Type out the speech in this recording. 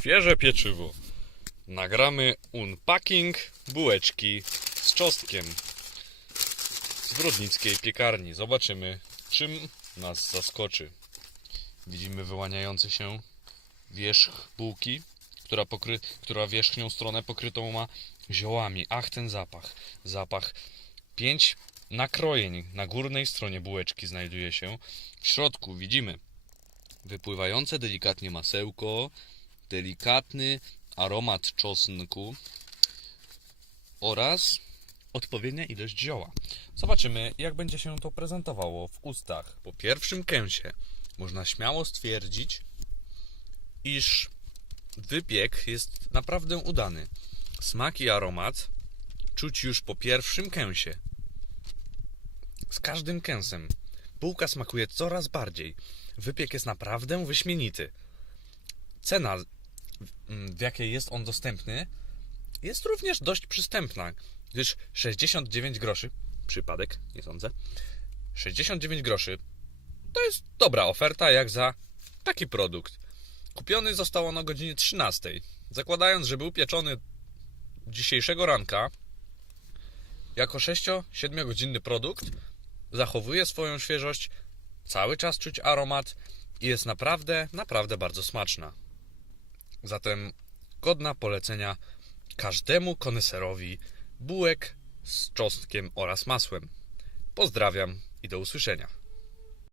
Świeże pieczywo. Nagramy unpacking bułeczki z czosnkiem z Brodnickiej piekarni. Zobaczymy, czym nas zaskoczy. Widzimy wyłaniający się wierzch bułki, która, pokry... która wierzchnią stronę pokrytą ma ziołami. Ach, ten zapach. Zapach. Pięć nakrojeń na górnej stronie bułeczki znajduje się. W środku widzimy wypływające delikatnie masełko, delikatny aromat czosnku oraz odpowiednia ilość zioła. Zobaczymy, jak będzie się to prezentowało w ustach. Po pierwszym kęsie można śmiało stwierdzić, iż wypiek jest naprawdę udany. Smak i aromat czuć już po pierwszym kęsie. Z każdym kęsem bułka smakuje coraz bardziej. Wypiek jest naprawdę wyśmienity. Cena, w jakiej jest on dostępny, jest również dość przystępna, gdyż 69 groszy, przypadek, nie sądzę, 69 groszy to jest dobra oferta jak za taki produkt. Kupiony został on o godzinie 13. Zakładając, że był pieczony dzisiejszego ranka, jako 6-7 godzinny produkt, zachowuje swoją świeżość, cały czas czuć aromat i jest naprawdę, naprawdę bardzo smaczna. Zatem godna polecenia każdemu koneserowi bułek z czosnkiem oraz masłem. Pozdrawiam i do usłyszenia.